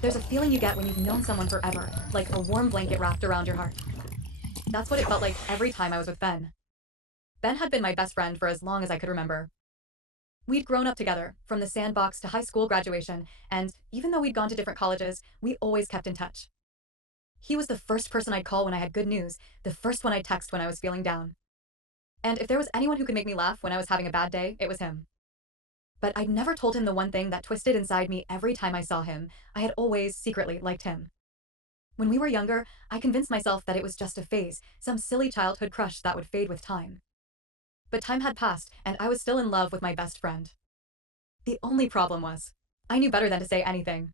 There's a feeling you get when you've known someone forever, like a warm blanket wrapped around your heart. That's what it felt like every time I was with Ben. Ben had been my best friend for as long as I could remember. We'd grown up together, from the sandbox to high school graduation, and even though we'd gone to different colleges, we always kept in touch. He was the first person I'd call when I had good news, the first one I'd text when I was feeling down. And if there was anyone who could make me laugh when I was having a bad day, it was him. But I'd never told him the one thing that twisted inside me every time I saw him. I had always secretly liked him. When we were younger, I convinced myself that it was just a phase, some silly childhood crush that would fade with time. But time had passed, and I was still in love with my best friend. The only problem was, I knew better than to say anything.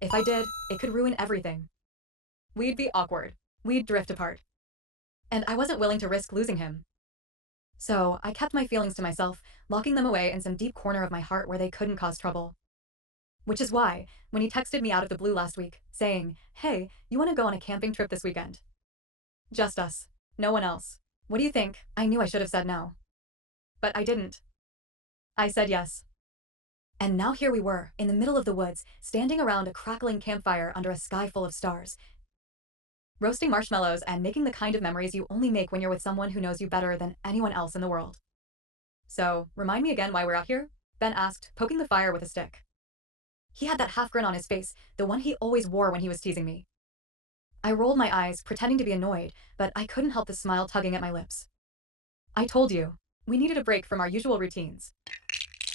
If I did, it could ruin everything. We'd be awkward. We'd drift apart. And I wasn't willing to risk losing him. So I kept my feelings to myself, locking them away in some deep corner of my heart where they couldn't cause trouble. Which is why, when he texted me out of the blue last week, saying, "Hey, you want to go on a camping trip this weekend?" Just us. No one else. What do you think? I knew I should have said no. But I didn't. I said yes. And now here we were, in the middle of the woods, standing around a crackling campfire under a sky full of stars, roasting marshmallows and making the kind of memories you only make when you're with someone who knows you better than anyone else in the world. So, remind me again why we're out here? Ben asked, poking the fire with a stick. He had that half grin on his face, the one he always wore when he was teasing me. I rolled my eyes, pretending to be annoyed, but I couldn't help the smile tugging at my lips. I told you, we needed a break from our usual routines.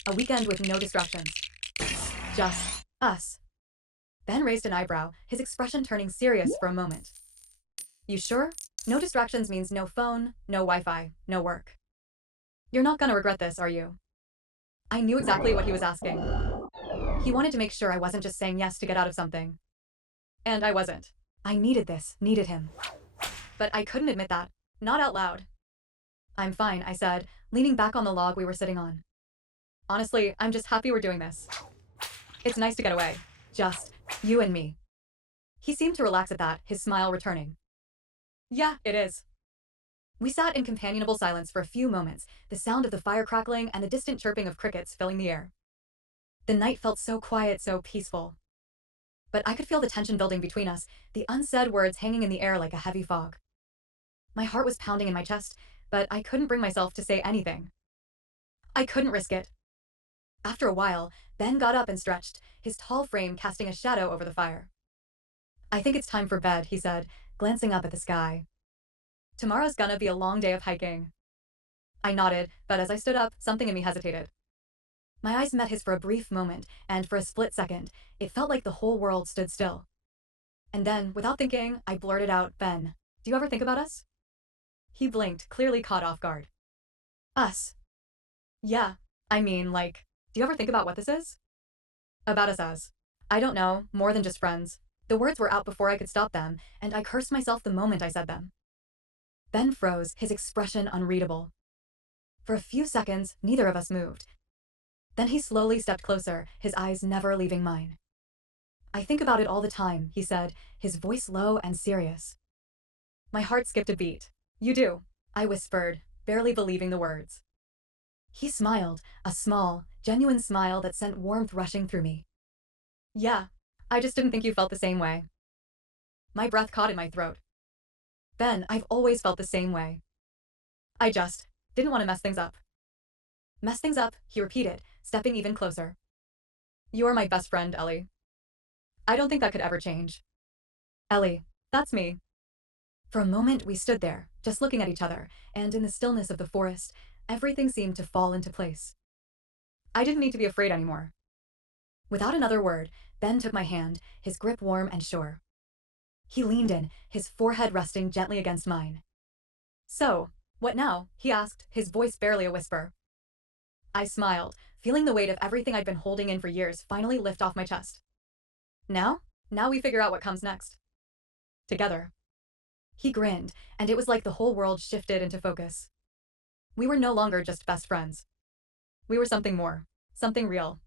A weekend with no distractions. Just us. Ben raised an eyebrow, his expression turning serious for a moment. You sure? No distractions means no phone, no Wi-Fi, no work. You're not gonna regret this, are you? I knew exactly what he was asking. He wanted to make sure I wasn't just saying yes to get out of something. And I wasn't. I needed this, needed him. But I couldn't admit that. Not out loud. I'm fine, I said, leaning back on the log we were sitting on. Honestly, I'm just happy we're doing this. It's nice to get away. Just you and me. He seemed to relax at that, his smile returning. Yeah, it is. We sat in companionable silence for a few moments, the sound of the fire crackling and the distant chirping of crickets filling the air. The night felt so quiet, so peaceful. But I could feel the tension building between us, the unsaid words hanging in the air like a heavy fog. My heart was pounding in my chest, but I couldn't bring myself to say anything. I couldn't risk it. After a while, Ben got up and stretched, his tall frame casting a shadow over the fire. I think it's time for bed, he said, glancing up at the sky. Tomorrow's gonna be a long day of hiking. I nodded, but as I stood up, something in me hesitated. My eyes met his for a brief moment, and for a split second, it felt like the whole world stood still. And then, without thinking, I blurted out, "Ben, do you ever think about us?" He blinked, clearly caught off guard. Us? Yeah. I mean, like, do you ever think about what this is? About us as. I don't know, more than just friends. The words were out before I could stop them, and I cursed myself the moment I said them. Ben froze, his expression unreadable. For a few seconds, neither of us moved. Then he slowly stepped closer, his eyes never leaving mine. I think about it all the time, he said, his voice low and serious. My heart skipped a beat. You do, I whispered, barely believing the words. He smiled, a small, genuine smile that sent warmth rushing through me. Yeah, I just didn't think you felt the same way. My breath caught in my throat. Ben, I've always felt the same way. I just didn't want to mess things up. Mess things up, he repeated, stepping even closer. You're my best friend, Ellie. I don't think that could ever change. Ellie, that's me. For a moment, we stood there, just looking at each other, and in the stillness of the forest, everything seemed to fall into place. I didn't need to be afraid anymore. Without another word, Ben took my hand, his grip warm and sure. He leaned in, his forehead resting gently against mine. So, what now? He asked, his voice barely a whisper. I smiled, feeling the weight of everything I'd been holding in for years finally lift off my chest. Now? Now we figure out what comes next. Together. He grinned, and it was like the whole world shifted into focus. We were no longer just best friends. We were something more, something real.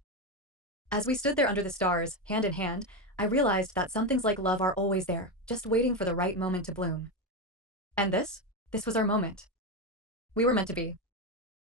As we stood there under the stars, hand in hand, I realized that some things like love are always there, just waiting for the right moment to bloom. And this? This was our moment. We were meant to be.